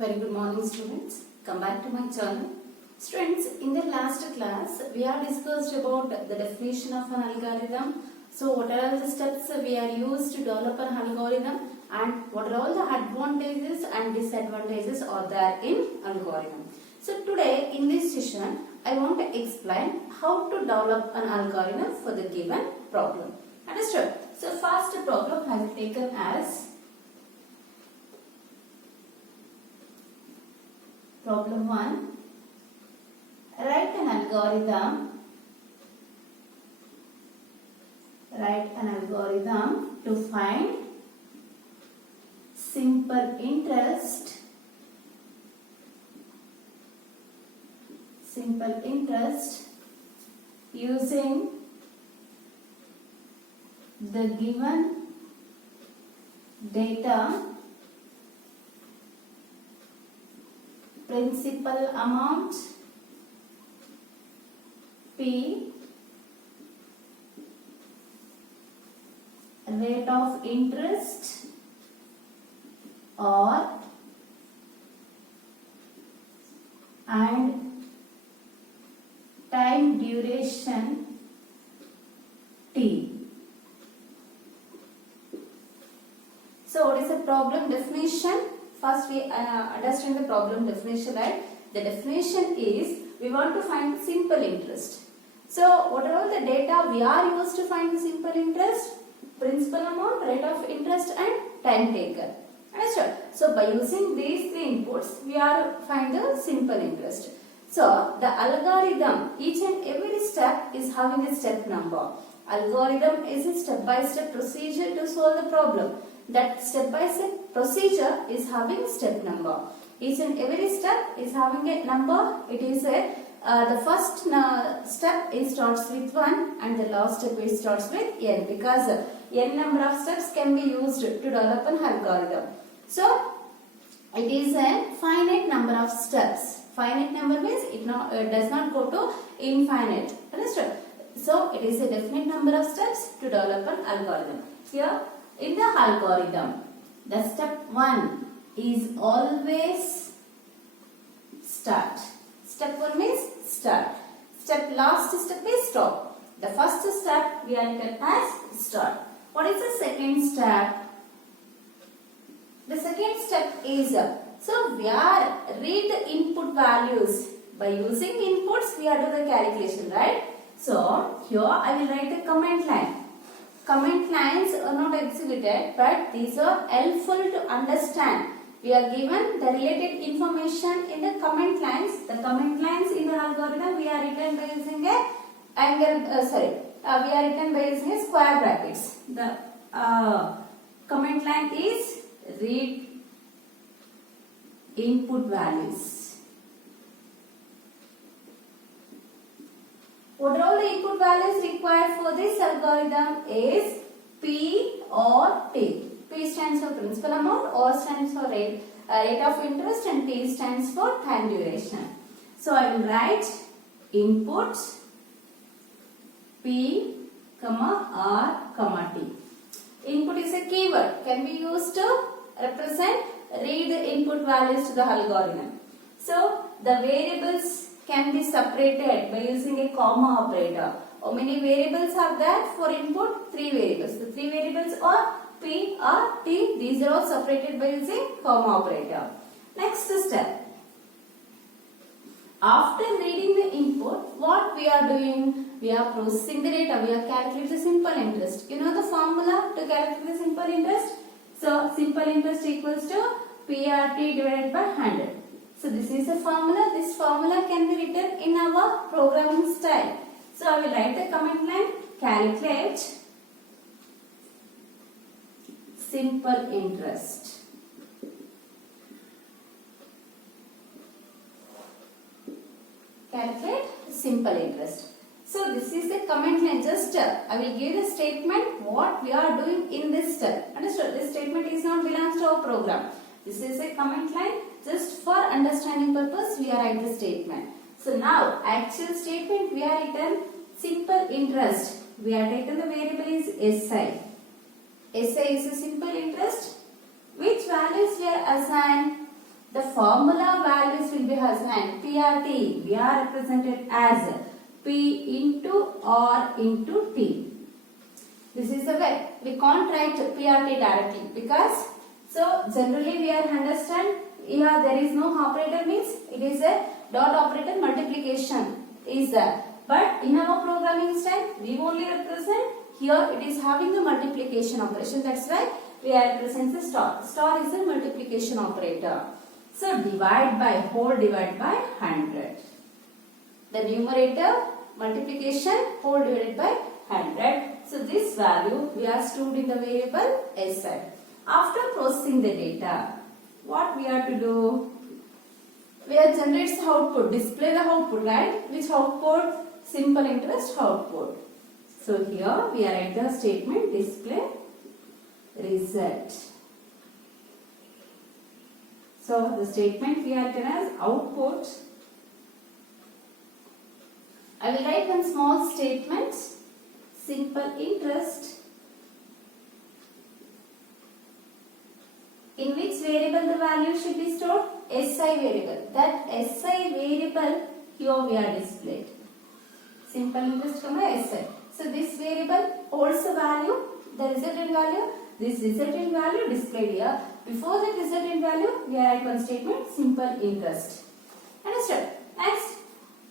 Very good morning students. Come back to my channel. Students, in the last class we have discussed about the definition of an algorithm. So what are all the steps we are used to develop an algorithm and what are all the advantages and disadvantages are there in algorithm. So today in this session I want to explain how to develop an algorithm for the given problem. Understood? So first problem I have taken as problem 1. Write an algorithm to find simple interest using the given data, principal amount P, rate of interest R, and time duration T. So what is the problem definition? First we understand the problem definition, right? The definition is we want to find simple interest. So what are all the data we are used to find the simple interest? Principal amount, rate of interest and time taken. Understood? So by using these three inputs we are find the simple interest. So the algorithm, each and every step is having a step number. Algorithm is a step-by-step procedure to solve the problem. That step-by-step procedure is having step number. Each and every step is having a number. It is a the first step is starts with 1 and the last step is starts with n, because n number of steps can be used to develop an algorithm. So it is a finite number of steps. Finite number means it does not go to infinite. Understood? So it is a definite number of steps to develop an algorithm. Here in the algorithm, the step 1 is always start. Step 1 means start. Last step is stop. The first step we are written as start. What is the second step? The second step is so we are read the input values. By using inputs we are do the calculation, right? So here I will write the comment line. Comment lines are not executed, but these are helpful to understand. We are given the related information in the comment lines. The comment lines in the algorithm we are written by using a we are written by using a square brackets. The comment line is read input values. What are all the input values required for this algorithm is P or T. P stands for principal amount, R stands for rate of interest, and T stands for time duration. So I will write input P, R, T. Input is a keyword, can be used to represent, read the input values to the algorithm. So the variables can be separated by using a comma operator. How many variables are there for input? 3 variables. The 3 variables are P, R, T. These are all separated by using comma operator. Next step. After reading the input, what we are doing? We are processing the data. We are calculating the simple interest. You know the formula to calculate the simple interest? So simple interest equals to PRT divided by 100. So this is a formula. This formula can be written in our programming style. So I will write the command line, calculate simple interest. Calculate simple interest. So this is the command line. Just I will give the statement what we are doing in this step. Understood? This statement is not belongs to our program. This is a comment line. Just for understanding purpose we are writing the statement. So now actual statement we are written simple interest. We are taken the variable is SI. SI is a simple interest. Which values we are assigned? the formula values will be assigned. PRT, we are represented as P into R into T. This is the way. We can't write PRT directly because, so generally we are understand, here there is no operator means it is a dot operator, multiplication is there. But in our programming style, we only represent, here it is having the multiplication operation. That's why we are represent the star. Star is a multiplication operator. So divide by, whole divide by 100. The numerator multiplication, whole divided by 100. So this value we are stored in the variable Si. After processing the data, what we have to do? We are generates the output, display the output, right? Which output? Simple interest output. So here we are at the statement display result. So the statement we are written as output. I will write one small statement, simple interest. In which variable the value should be stored? SI variable. That SI variable here we are displayed. Simple interest comma SI. So this variable holds the value, the resultant value. This resultant value displayed here. Before the resultant value, we are at one statement, simple interest. Understood? Next,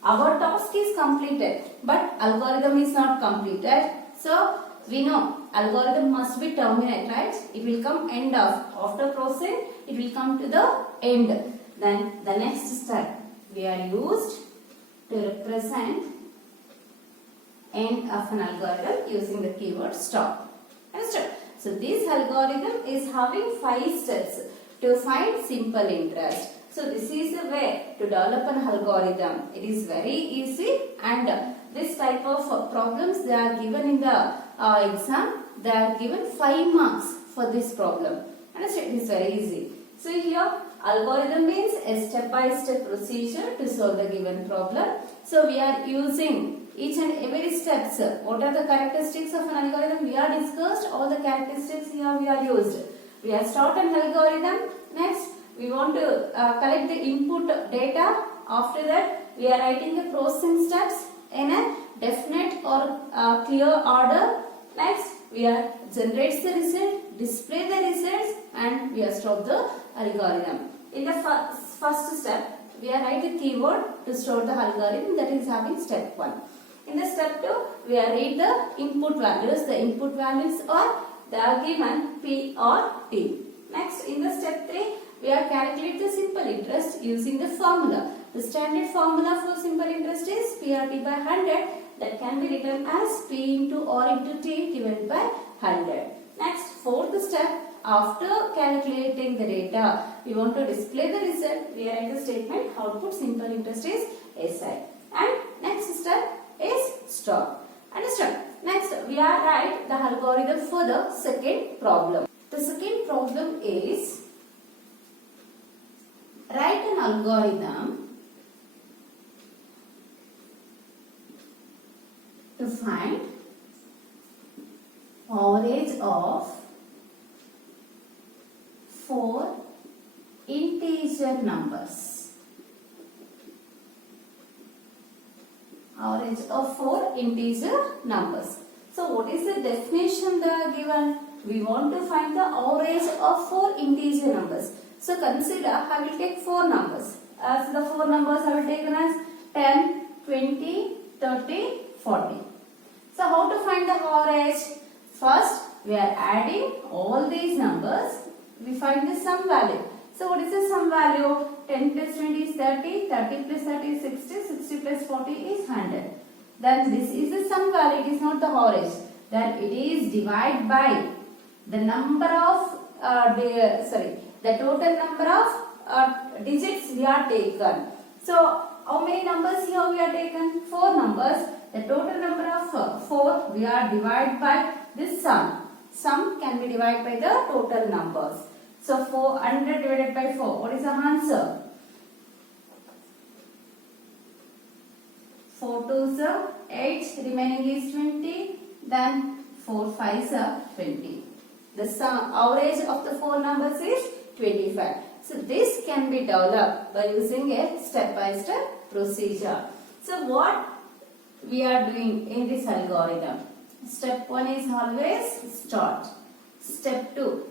our task is completed, but algorithm is not completed. So we know algorithm must be terminate, right? It will come end of, after processing, it will come to the end. Then the next step we are used to represent end of an algorithm using the keyword stop. Understood? So this algorithm is having 5 steps to find simple interest. So this is the way to develop an algorithm. It is very easy, and this type of problems they are given in the exam. They are given 5 marks for this problem. Understand? It is very easy. So here algorithm means a step-by-step procedure to solve the given problem. So we are using each and every steps. What are the characteristics of an algorithm? We are discussed all the characteristics here we are used. We have started an algorithm. Next, we want to collect the input data. After that, we are writing the processing steps in a definite or clear order. Next, we are generates the result, display the results, and we are stop the algorithm. In the first step, we are write the keyword to store the algorithm, that is having step 1. In the step 2, we are read the input values. The input values are they are given P or T. Next, in the step 3, we are calculate the simple interest using the formula. The standard formula for simple interest is PRT by 100. That can be written as P into R into T divided by 100. Next, fourth step. After calculating the data, we want to display the result. We are at the statement output simple interest is SI. And next step is stop. Understand? Next, we are write the algorithm for the second problem. The second problem is write an algorithm to find average of 4 integer numbers. Average of 4 integer numbers. So what is the definition they are given? We want to find the average of 4 integer numbers. So consider, I will take 4 numbers. As the 4 numbers I will take as 10, 20, 30, 40. So how to find the average? First, we are adding all these numbers. We find the sum value. So what is the sum value? 10 plus 20 is 30, 30 plus 30 is 60, 60 plus 40 is 100. Then this is the sum value, it is not the average. Then it is divided by the number of, the total number of digits we are taken. So how many numbers here we are taken? 4 numbers. The total number of 4 we are divided by this sum. Sum can be divided by the total numbers. So 400 divided by 4. What is the answer? 4 2s are 8. Remaining is 20. Then 4 5s are 20. The sum average of the 4 numbers is 25. So this can be developed by using a step-by-step procedure. So what we are doing in this algorithm? Step 1 is always start. Step 2.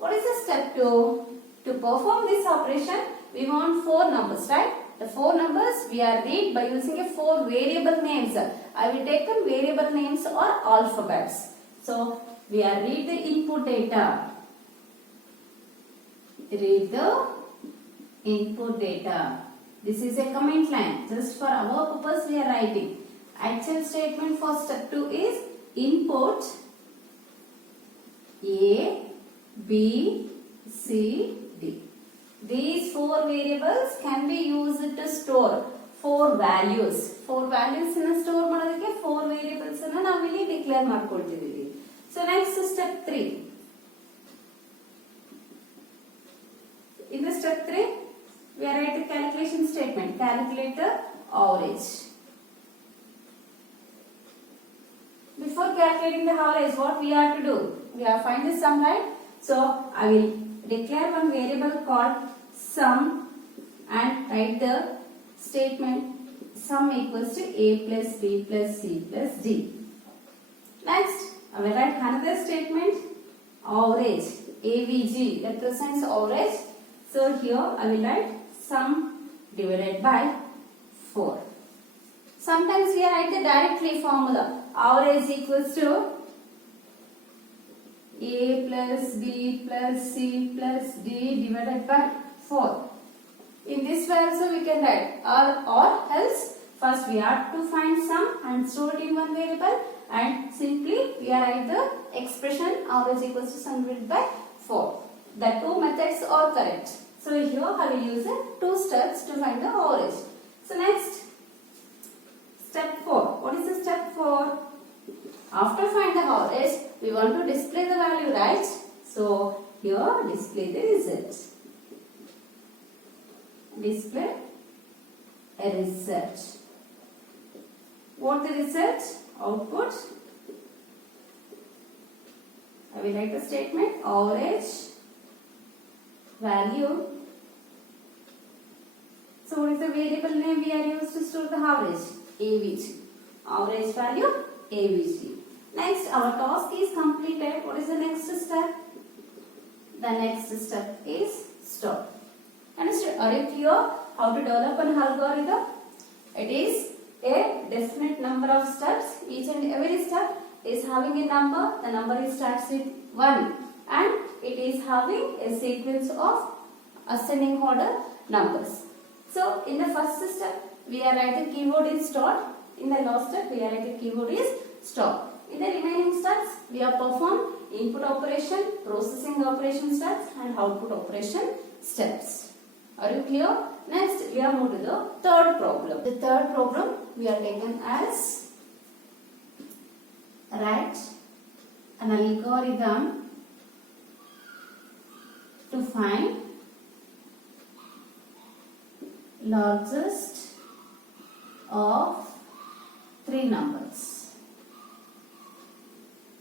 What is the step 2? To perform this operation, we want 4 numbers, right? The 4 numbers we are read by using a 4 variable names. I will take variable names or alphabets. So we are read the input data. Read the input data. This is a comment line. Just for our purpose we are writing. Actual statement for step 2 is input A, B, C, D. These 4 variables can be used to store 4 values. 4 values in a store ಮಾಡೋದಕ್ಕೆ 4 variables ಅನ್ನು ನಾವು ಇಲ್ಲಿ declare ಮಾಡ್ಕೊಳ್ತಿದ್ದೀವಿ. So next step 3. In the step 3 we are writing calculation statement. Calculate the average. Before calculating the average, what we have to do? We have to find the sum, right? So I will declare one variable called sum and write the statement sum equals to a plus b plus c plus d. Next, I will write another statement average. AVG represents average. So here I will write sum divided by 4. Sometimes we write the directly formula. Average equals to A plus B plus C plus D divided by 4. In this way also we can write or else first we have to find sum and store it in one variable and simply we write the expression average equals to sum divided by 4. The 2 methods are correct. So here I will use 2 steps to find the average. So next step 4. What is the step 4? After find the average, we want to display the value, right? So here display the result. Display a result. What the result? Output. I will write the statement average value. So what is the variable name we are used to store the average? AVG. Average value AVG. Next, our task is completed. What is the next step? The next step is stop. Understood? Are you clear how to develop an algorithm? It is a definite number of steps. Each and every step is having a number. The number starts with 1 and it is having a sequence of ascending order numbers. So, in the first step, we are writing keyword is start. In the last step, we are writing keyword is stop. In the remaining steps, we have performed input operation, processing operation steps and output operation steps. Are you clear? Next, we are moved to the third problem. The third problem we are taken as write an algorithm to find largest of 3 numbers.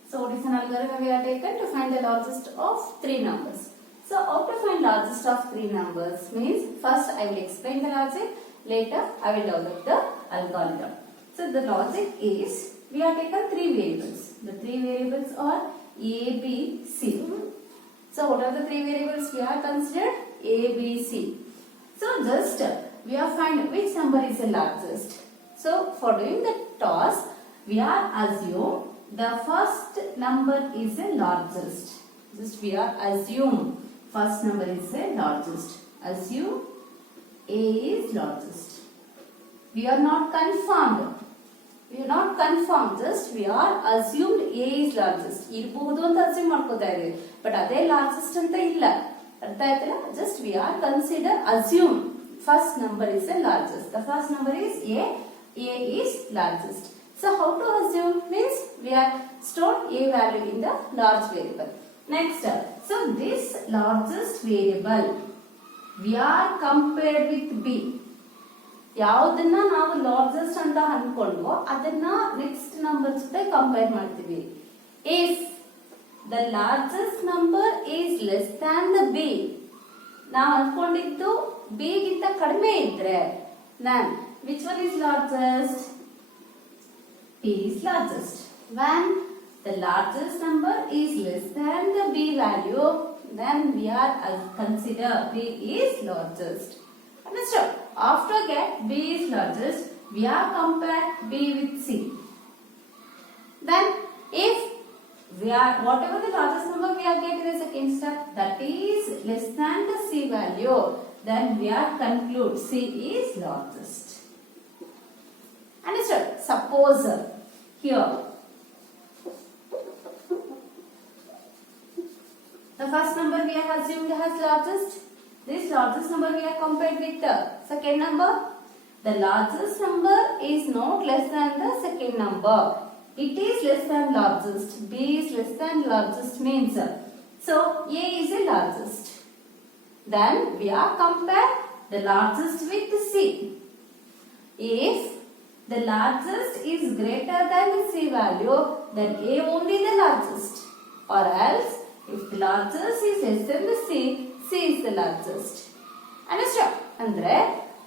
So what is an algorithm we are taken to find the largest of 3 numbers. So how to find largest of 3 numbers means first I will explain the logic, later I will develop the algorithm. So the logic is we have taken 3 variables. The 3 variables are A, B, C. So what are the 3 variables we have considered? A, B, C. So just we have find which number is the largest. So for doing the task we are assume the first number is the largest. Just we are assume first number is the largest. Assume A is largest. We are not confirmed. We are not confirmed. Just we are assumed A is largest. ಇರಬಹುದು ಅಂತ assume ಮಾಡ್ಕೋತಾ ಇದೀವಿ. But ಅದೇ largest ಅಂತ ಇಲ್ಲ. ಅರ್ಥ ಆಯ್ತಲ್ಲ? Just we are consider assume first number is the largest. The first number is A. A is largest. So how to assume means we are stored A value in the large variable. Next, so this largest variable we are compared with B. ಯಾವುದನ್ನ ನಾವು largest ಅಂತ ಅನ್ಕೊಂಡ್ವೋ ಅದನ್ನ next number ಜೊತೆ compare ಮಾಡ್ತೀವಿ. If the largest number is less than the B, ನಾವು ಅಂದ್ಕೊಂಡಿದ್ದು b ಗಿಂತ ಕಡಿಮೆ ಇದ್ರೆ then which one is largest? p is largest. When the largest number is less than the b value, then we are consider b is largest. Understood? After get b is largest, we are compare b with c. Then if we are whatever the largest number we are getting in the second step that is less than the c value, then we are conclude c is largest. Understood? Suppose here the first number we have assumed as largest. This largest number we are compared with the second number. The largest number is not less than the second number. It is less than largest. B is less than largest means. So A is the largest. Then we are compare the largest with C. If the largest is greater than the C value, then A only the largest. Or else, if the largest is less than the C, C is the largest. Understand? Andre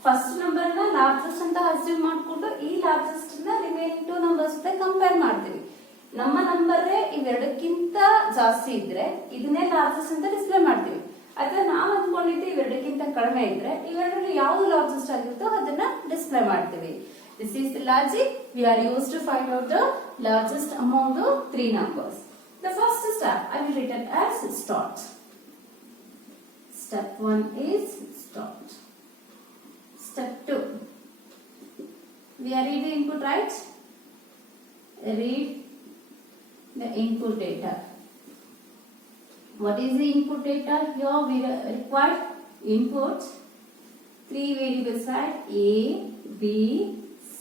first number na largest anta assume ಮಾಡ್ಕೊಂಡು ಈ largest ನ remaining two numbers ಜೊತೆ compare ಮಾಡ್ತೀವಿ. ನಮ್ಮ number ಇವೆರಡಕ್ಕಿಂತ ಜಾಸ್ತಿ ಇದ್ರೆ ಇದನ್ನೇ largest ಅಂತ ಡಿಸ್ಪ್ಲೇ ಮಾಡ್ತೀವಿ. ಅಥವಾ ನಾವು ಅಂದ್ಕೊಂಡಿದ್ದು ಇವೆರಡಕ್ಕಿಂತ ಕಡಿಮೆ ಇದ್ರೆ ಇವೆರಡರಲ್ಲಿ ಯಾವುದು largest ಆಗಿರುತ್ತೋ ಅದನ್ನ ಡಿಸ್ಪ್ಲೇ ಮಾಡ್ತೀವಿ. This is the logic we are used to find out the largest among the three numbers. The first step I will write it as start. Step 1 is start. Step 2. We are reading input, right? Read the input data. What is the input data? Here we require input. 3 variables are A, B, C.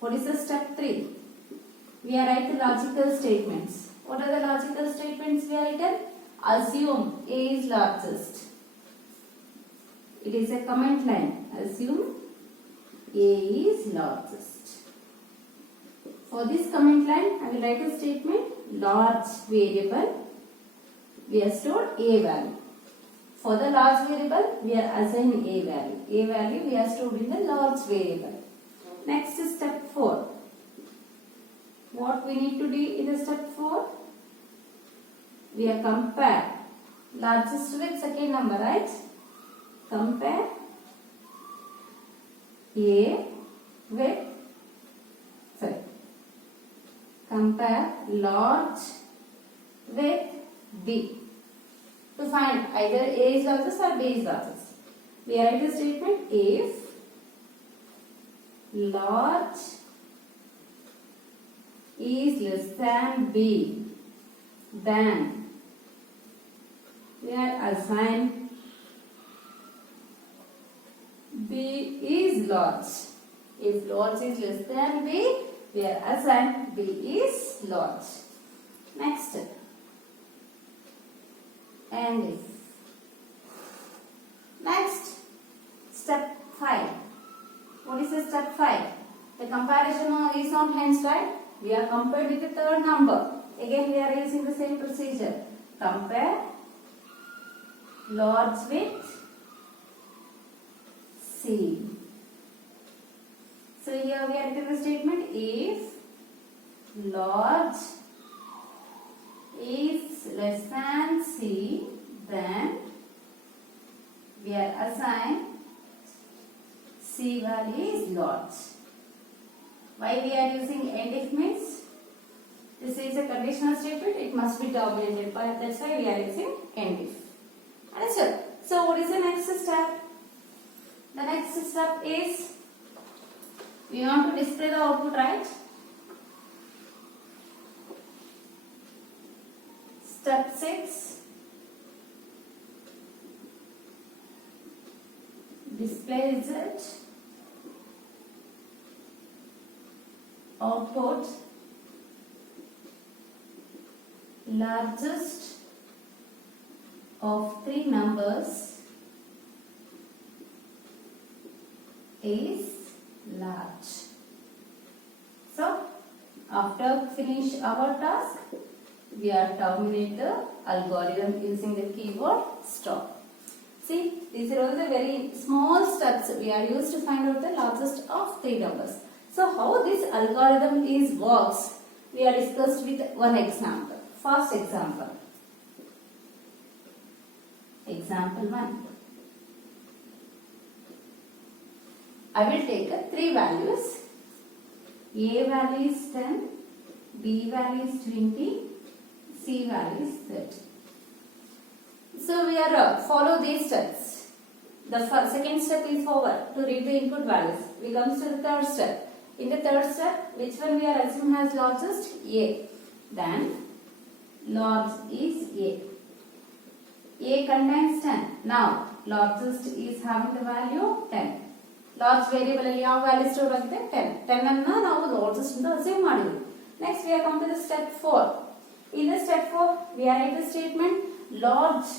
What is the step 3? We are write the logical statements. What are the logical statements we are written? Assume A is largest. It is a comment line. Assume A is largest. For this comment line, I will write a statement. Large variable, we are stored A value. For the large variable, we are assigning A value. A value we are stored in the large variable. Next is step 4. What we need to do in the step 4? We are compare largest with second number, right? Compare A with, compare large with B to find either A is largest or B is largest. We write the statement if large is less than B, then we are assign B is large. If large is less than B, we are assign B is large. Next, and if. Next, step 5. What is the step 5? The comparison is not hence, right? We are compared with the third number. Again, we are using the same procedure. Compare large with C. So here we are writing the statement if large is less than C, then we are assign C value is large. Why we are using and if means this is a conditional statement, it must be terminated by, that's why we are using and if. Understood? So what is the next step? The next step is we want to display the output, right? Step 6. Display result. Output largest of 3 numbers is large. So after finish our task, we are terminate the algorithm using the keyword stop. See, these are all the very small steps we are used to find out the largest of three numbers. So how this algorithm is works, we are discussed with one example. First example. Example 1. I will take three values. A value is 10, B value is 20, C value is 30. So we are follow these steps. The second step is over to read the input values. We come to the third step. In the third step, which one we are assuming as largest? A. Then large is A. A contains 10. Now largest is having the value 10. Large variable ಅಲ್ಲಿ ಯಾವ value store ಆಗಿದೆ 10. 10 ಅನ್ನು ನಾವು largest ಅಂತ assume ಮಾಡಿದ್ವಿ. Next we are come to the step 4. In the step 4 we are write the statement large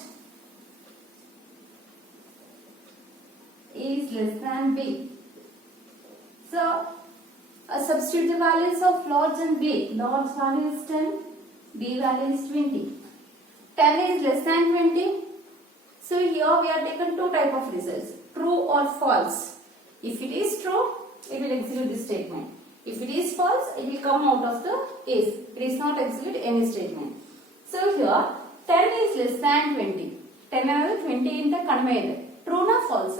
is less than B. So substitute the values of large and B. Large value is 10, B value is 20. 10 is less than 20. So here we are taken two type of results, true or false. If it is true, it will execute this statement. If it is false, it will come out of the case. It is not execute any statement. So here 10 is less than 20. 10 and 20 in the conveyed. True or false?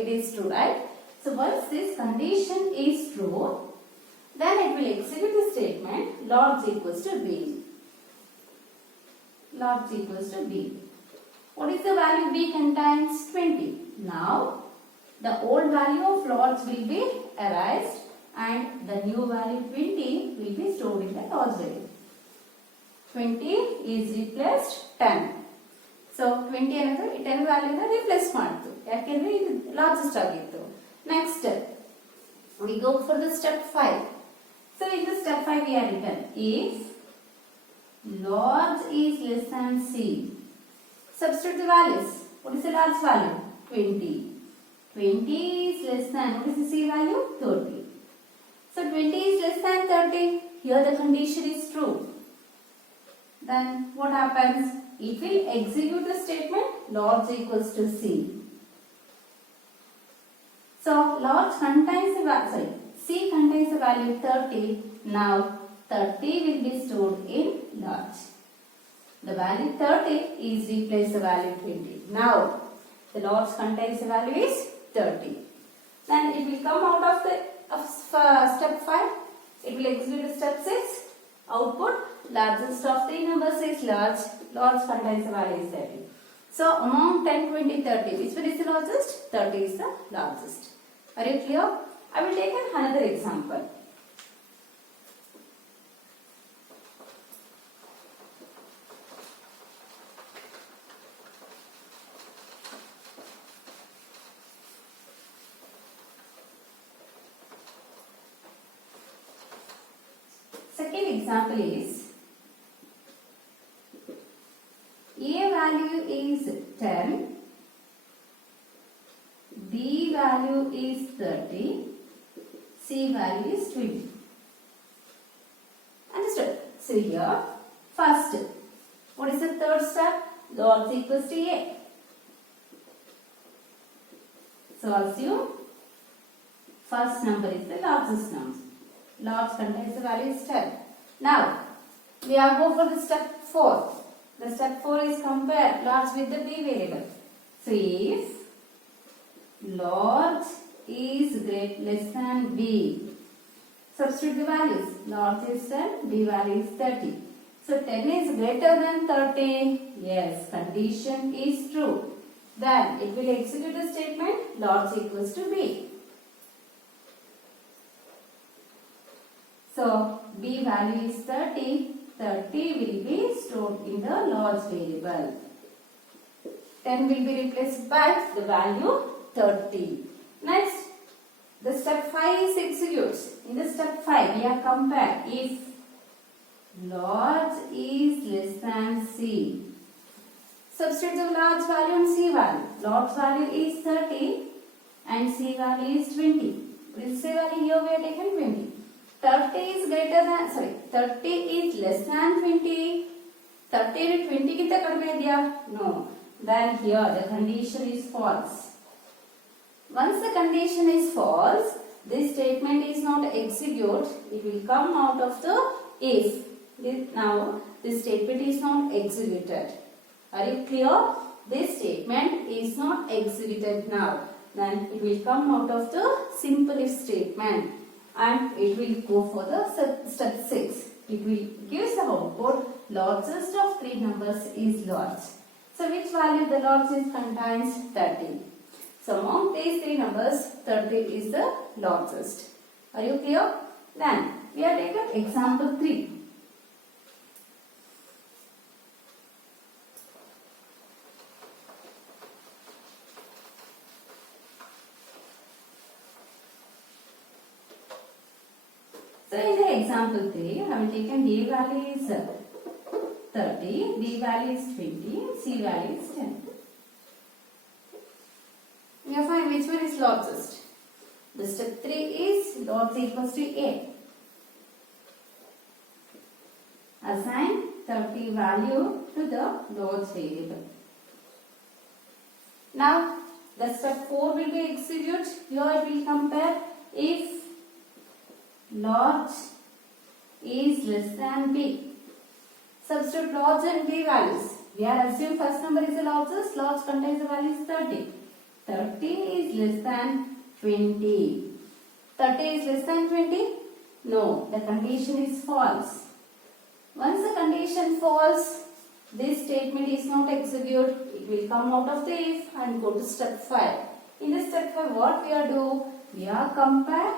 It is true, right? So once this condition is true, then it will execute the statement large equals to B. Large equals to B. What is the value B contains? 20. Now the old value of large will be erased and the new value 20 will be stored in the large value. 20 is replaced 10. So 20 another 10 value na replace ಮಾಡ್ತು ಯಾಕೆಂದ್ರೆ ಇದು largest ಆಗಿತ್ತು. Next we go for the step 5. So in the step 5 we are written if large is less than C. Substitute the values. What is the large value? 20. 20 is less than, what is the C value? 30. So 20 is less than 30. Here the condition is true. Then what happens? It will execute the statement large equals to C. So large contains the value, sorry, C contains the value 30. Now 30 will be stored in large. The value 30 is replaced the value 20. Now the large contains the value is 30. Then it will come out of the step 5. It will execute the step 6. Output largest of three numbers is large. Large contains the value is 30. So among 10, 20, 30, which one is the largest? 30 is the largest. Are you clear? I will take another example. Second example is A value is 10, B value is 30, C value is 20. Understood? So here first, what is the third step? Large equals to A. So assume first number is the largest number. Large contains the value is 10. Now we are go for the step 4. The step 4 is compare large with the B variable. So if large is less than B, substitute the values. Large is 10, B value is 30. So 10 is greater than 30. Yes, condition is true. Then it will execute the statement large equals to B. So B value is 30. 30 will be stored in the large variable. 10 will be replaced by the value 30. Next, the step 5 is executes. In the step 5, we are compare if large is less than C. Substitute the large value and C value. Large value is 30 and C value is 20. This C value here we are taken 20. 30 is greater than, sorry, 30 is less than 20. 30 to 20 ಗಿಂತ ಕಡಿಮೆ ಇದೆಯಾ? No. then here the condition is false. Once the condition is false, this statement is not execute. It will come out of the if. Now this statement is not executed. Are you clear? This statement is not executed now. Then it will come out of the simple if statement, and it will go for the step 6. It will give the output largest of 3 numbers is large. So which value the largest contains? 30. So among these 3 numbers, 30 is the largest. Are you clear? Then we have taken example 3. So in the example 3, I have taken A value is 30, B value is 20, C value is 10. We have find which one is largest. The step 3 is log equals to A. Assign 30 value to the large variable. Now the step 4 will be execute. Here it will compare if large is less than B. Substitute large and B values. We are assuming first number is the largest. Large contains the value is 30. 30 is less than 20. 30 is less than 20? No, the condition is false. Once the condition false, this statement is not executed. It will come out of the if and go to step 5. In this step 5, what we are do? We are compare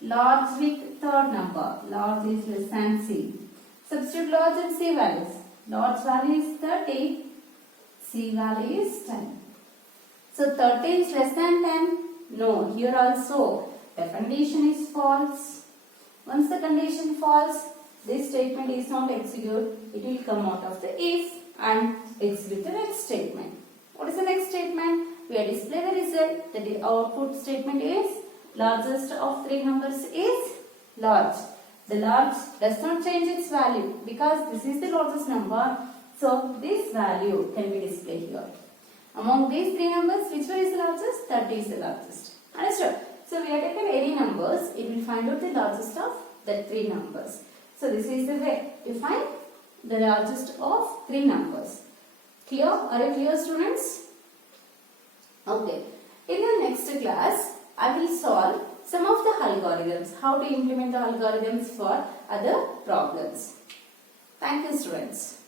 large with third number. Large is less than C. Substitute large and C values. Large value is 30. C value is 10. So 30 is less than 10? No. Here also the condition is false. Once the condition false, this statement is not executed. It will come out of the if and execute the next statement. What is the next statement? We are display the result. The output statement is largest of 3 numbers is large. The large does not change its value because this is the largest number. So this value can be displayed here. Among these 3 numbers, which one is the largest? 30 is the largest. Understood? So we have taken any numbers. It will find out the largest of the 3 numbers. So this is the way to find the largest of 3 numbers. Clear? Are you clear, students? Okay. In the next class, I will solve some of the algorithms. How to implement the algorithms for other problems. Thank you, students.